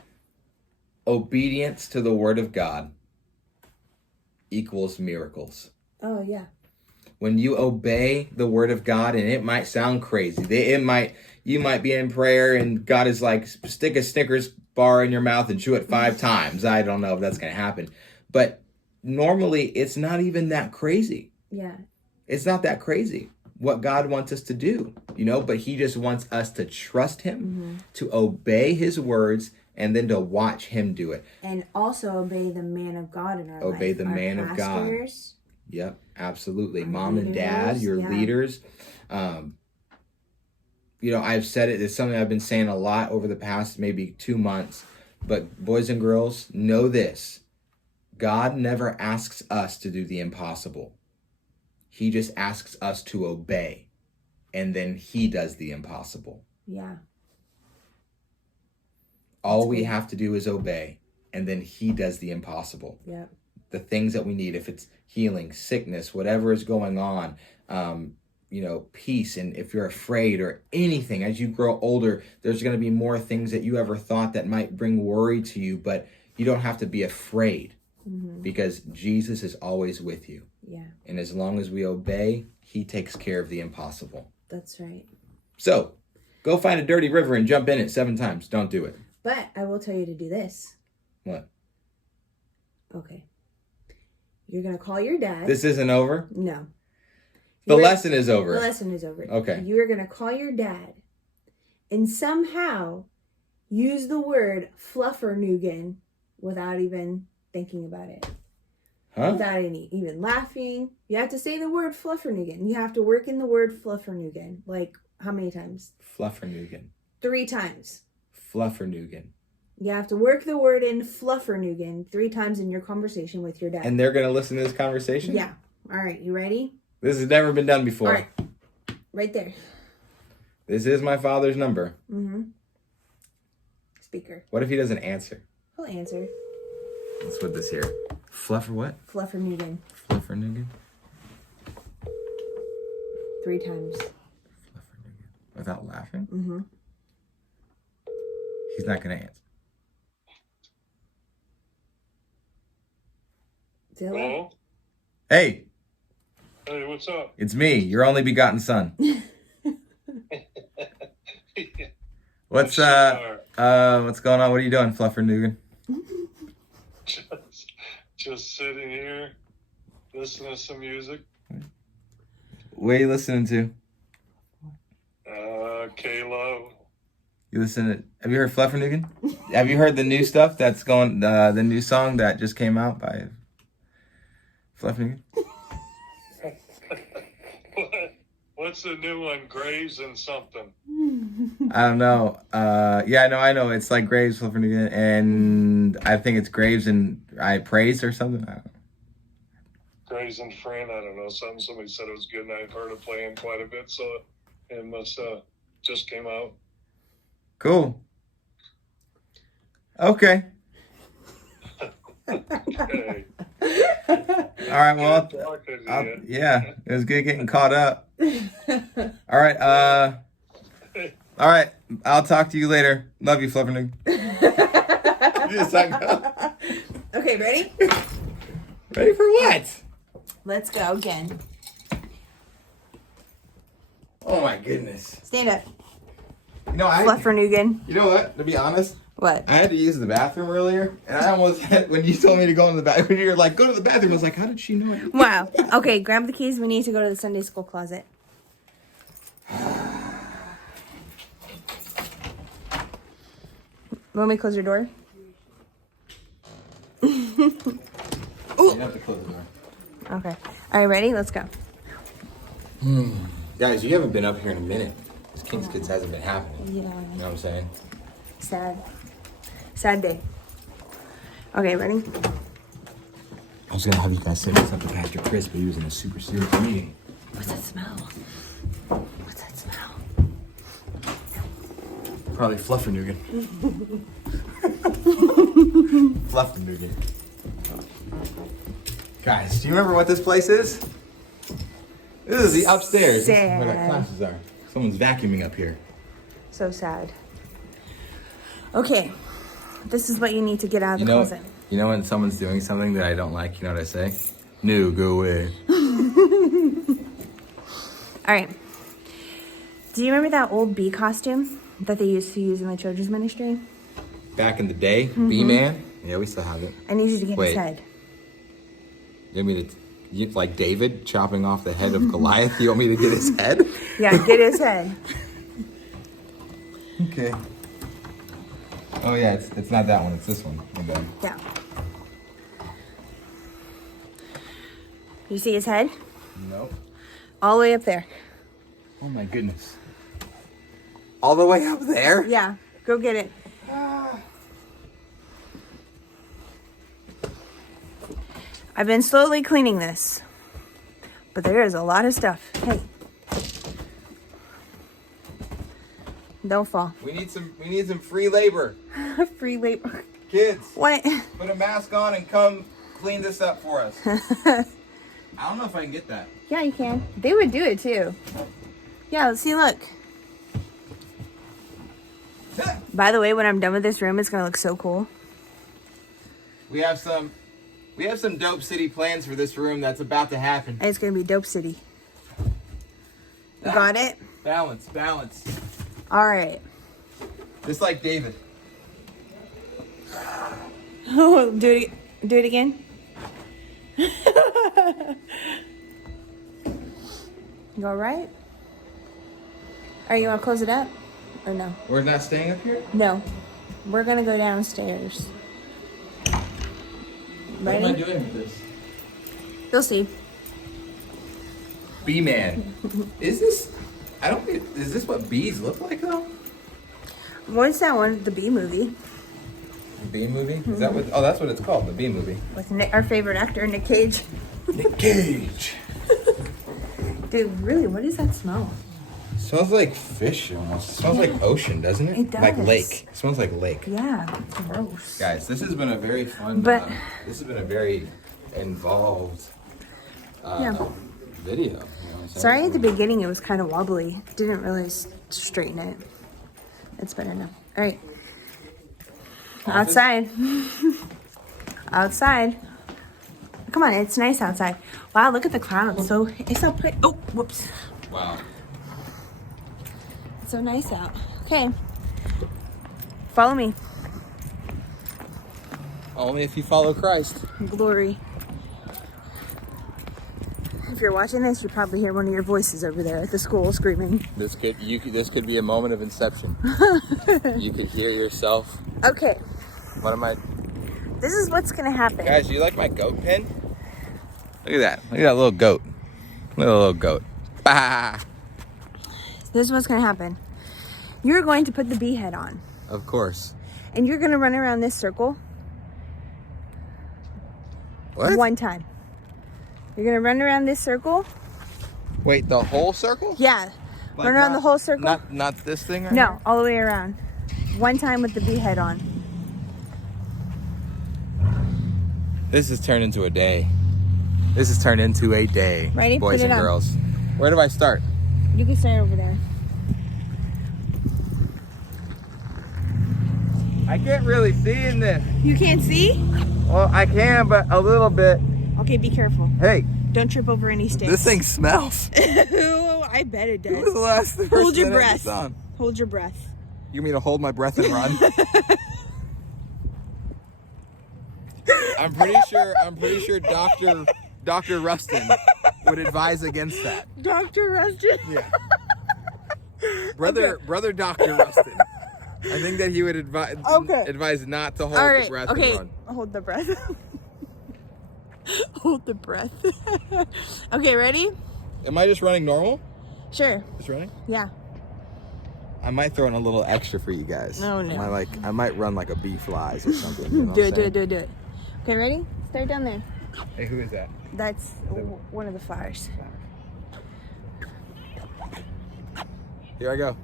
Obedience to the word of God equals miracles. Oh, yeah. When you obey the word of God, and it might sound crazy. You might be in prayer and God is like, stick a Snickers bar in your mouth and chew it 5 times. I don't know if that's going to happen. But normally it's not even that crazy. Yeah. It's not that crazy what God wants us to do, but he just wants us to trust him, to obey his words, and then to watch him do it. And also obey the man of God in our life. Obey the Our man of God. pastors. Yep, absolutely. Our Mom and dad, leaders, your yeah. leaders. You know, I've said it. It's something I've been saying a lot over the past maybe 2 months. But boys and girls, know this. God never asks us to do the impossible. He just asks us to obey. And then he does the impossible. Yeah. All we have to do is obey. And then he does the impossible. Yep. The things that we need, if it's healing, sickness, whatever is going on, you know, peace. And if you're afraid or anything, as you grow older, there's going to be more things that you ever thought that might bring worry to you, but you don't have to be afraid because Jesus is always with you. Yeah. And as long as we obey, he takes care of the impossible. That's right. So go find a dirty river and jump in it 7 times. Don't do it. But I will tell you to do this. What? Okay. You're going to call your dad. This isn't over? No. The lesson is over. The lesson is over. Okay. You are going to call your dad and somehow use the word Fluffernugann without even thinking about it. Huh? Without even laughing. You have to say the word Fluffernugann. You have to work in the word Fluffernugann. Like, how many times? Fluffernugann. 3 times. Fluffernugann. You have to work the word in Fluffernugann 3 times in your conversation with your dad. And they're going to listen to this conversation? Yeah. All right. You ready? This has never been done before. All right. Right there. This is my father's number. Mm-hmm. Speaker. What if he doesn't answer? He'll answer. Let's put this here. Fluffer what? Fluffernugann. Fluffernugann? 3 times. Fluffernugann. Without laughing? Mm-hmm. He's not going to answer. Hello? Hey, Hey, what's up? it's me, your only begotten son. What's what's going on? What are you doing, Fluffernugann? Just sitting here, listening to some music. What are you listening to? K-Love. You listen to? Have you heard Fluffernugann? Have you heard the new stuff that's going? The new song that just came out by Fluffernugann? What's the new one? Graves and something. I don't know. Yeah, I know. It's like Graves, Fluffernugann, and I think it's Graves and I Praise or something. I don't know. Graves and Friend, I don't know. Somebody said it was good, and I've heard it playing quite a bit, so it must just came out. Cool. Okay. Okay. All right. Well, yeah, it was good getting caught up. All right. All right. I'll talk to you later. Love you, Fluffernugann. Okay, ready? Ready for what? Let's go again. Oh my goodness. Stand up. You know, Fluffernugann. You know what? To be honest, What? I had to use the bathroom earlier, and I almost had, when you told me to go in the bathroom, when you were like, go to the bathroom, I was like, how did she know? Wow. Okay, grab the keys. We need to go to the Sunday school closet. Want me to close your door? You have to close the door. Okay. Are you ready? Let's go. Guys, you haven't been up here in a minute. This King's Kids hasn't been happening. Yeah. You know what I'm saying? Sad. Sad day. Okay, ready? I was gonna have you guys say something to Pastor Chris, but he was in a super serious meeting. What's that smell? What's that smell? Probably Fluffernugann. Fluffernugann. Guys, do you remember what this place is? This is the upstairs. This is where the Sad. classes are. Someone's vacuuming up here. So sad. Okay. This is what you need to get out of the You closet. know when someone's doing something that I don't like, you know what I say? No, go away. All right. Do you remember that old bee costume that they used to use in the children's ministry? Back in the day, B-Man? Yeah, we still have it. I need you to get Wait. his head. You want me to, like David chopping off the head of Goliath? You want me to get his head? Yeah, get his head. Okay. Oh yeah, it's not that one. It's this one. Okay. Yeah. You see his head? Nope. All the way up there. Oh my goodness. All the way up there? Yeah. Go get it. I've been slowly cleaning this, but there is a lot of stuff. Hey. Don't fall. We need some free labor. Free labor. Kids, What? put a mask on and come clean this up for us. I don't know if I can get that. Yeah, you can. They would do it too. Yeah, let's see, look. By the way, when I'm done with this room, it's gonna look so cool. We have some dope city plans for this room that's about to happen. And it's gonna be Dope City. You got it? Balance. Alright. Just like David. Oh, do it again. You alright? Are you gonna close it up? Or no? We're not staying up here? No. We're gonna go downstairs. What am I Ready? doing with this? You'll see. Bee-Man. Is this what bees look like though? What's that one? The Bee Movie. The Bee Movie? Is that what? Oh, that's what it's called, the Bee Movie. With our favorite actor, Nick Cage. Nick Cage. Dude, really, what does that smell? Smells like fish almost. It smells like ocean, doesn't it? It does. Like lake. It smells like lake. Yeah, it's gross. Guys, this has been a very fun. But- this has been a very involved Yeah. video. You know what I'm saying? Sorry at the beginning it was kind of wobbly. Didn't really straighten it. It's better now. All right. Outside. Outside. Come on, it's nice outside. Wow, look at the clouds. So it's so pretty. Oh, whoops. Wow. It's so nice out. Okay. Follow me. Only if you follow Christ. Glory. If you're watching this, you probably hear one of your voices over there at the school screaming. This could be a moment of inception. You could hear yourself. Okay, What am I? this is what's gonna happen. Guys, do you like my goat pin? Look at that. Look at that little goat. Look at the little goat. Bah! This is what's gonna happen. You're going to put the bee head on, Of course. and you're gonna run around this circle What? one time. You're gonna run around this circle. Wait, the whole circle? Yeah, Like run around not- the whole circle. Not this thing right No, here? all the way around. One time with the bee head on. This has turned into a day. This has turned into a day. Ready? Boys Put it and on. girls. Where do I start? You can start over there. I can't really see in this. You can't see? Well, I can, but a little bit. Okay, be careful. Hey, Don't trip over any sticks. this thing smells. Ew, I bet it Who was the does. last person Hold your that had breath. this on? Hold your breath. You want me to hold my breath and run? I'm pretty sure Dr. Rustin would advise against that. Dr. Rustin. Yeah. Brother Dr. Rustin. I think that he would advise not to hold All the right. breath Okay. and run. Hold the breath. Hold the breath. Okay, ready? Am I just running normal? Sure. Just running? Yeah. I might throw in a little extra for you guys. Oh, no. I might run like a bee flies or something. You know Do what it, I'm do it, do it, do it. Okay, ready? Start down there. saying? Hey, who is that? That's one of the flowers. Here I go.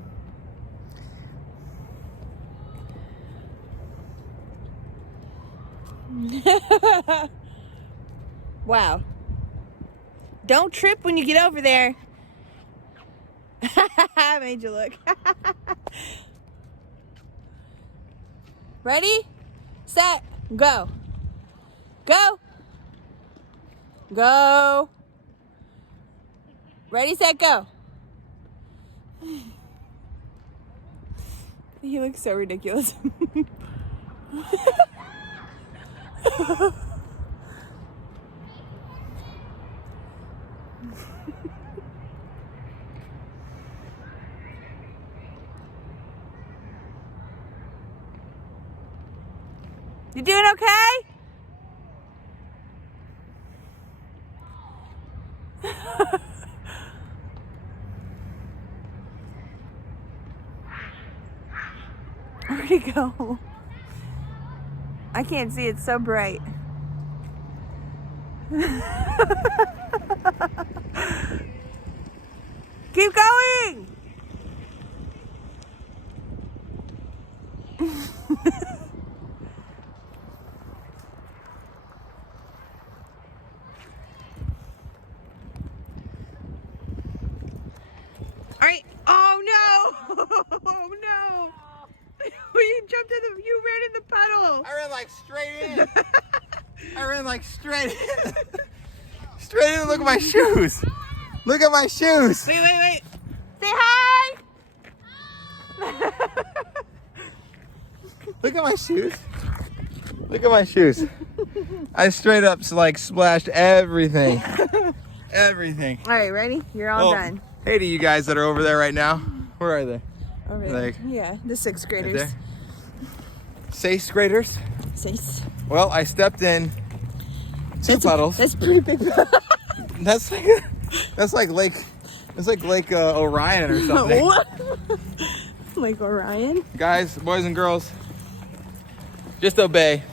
Wow. Don't trip when you get over there. I made you look. Ready? Set. Go. Go. Go. Ready, set, go. He looks so ridiculous. You doing okay? Where'd he go? I can't see, it's so bright. Keep going! Alright, oh no! Oh no! You jumped in the, you ran in the puddle! I ran like straight in. I ran like straight in. Straight in, look at my shoes. Look at my shoes. Wait. Say hi! Look at my shoes. Look at my shoes. I straight up like splashed everything. Everything. Alright, ready? You're all done. Hey to you guys that are over there right now. Where are they? Over Like, there. Yeah, the 6th Right graders. there. Sixth graders. Six. Well, I stepped in two puddles. That's pretty big. That's like Lake Orion or something. What? Like Orion? Guys, boys and girls, just obey.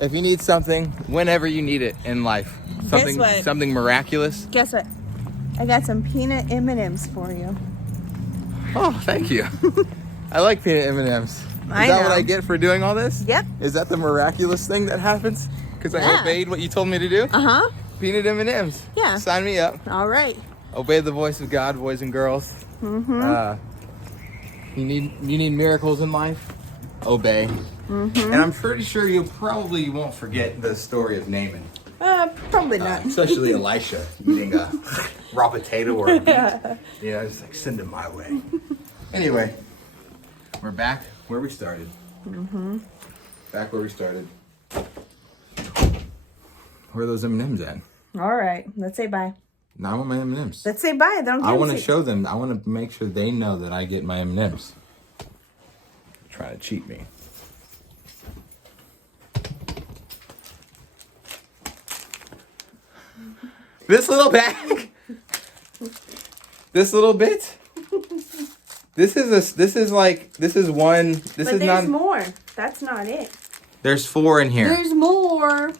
If you need something, whenever you need it in life, what? something miraculous. Guess what? I got some peanut M&Ms for you. Oh, thank you. I like peanut M&Ms. Is I that know. what I get for doing all this? Yep. Is that the miraculous thing that happens? Because I Yeah. obeyed what you told me to do? Uh-huh. Peanut M&Ms. Yeah. Sign me up. All right. Obey the voice of God, boys and girls. Mm-hmm. You need miracles in life? Obey. Mm-hmm. And I'm pretty sure you probably won't forget the story of Naaman. Probably not. Especially Elisha eating a raw potato or a beet. Yeah, just like send him my way. Anyway, we're back where we started. Mm-hmm. Back where we started. Where are those M&Ms at? All right. Let's say bye. Now I want my M&Ms. Let's say bye. Don't I want to show them. I want to make sure they know that I get my M&Ms. Trying to cheat me. This little bag. This little bit. This is one. This But is there's not. more. That's not it. There's 4 in here. There's more.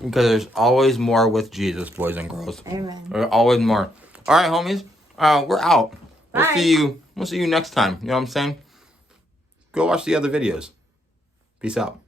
Because there's always more with Jesus, boys and girls. Amen. There's always more. All right, homies. We're out. Bye. We'll see you next time. You know what I'm saying? Go watch the other videos. Peace out.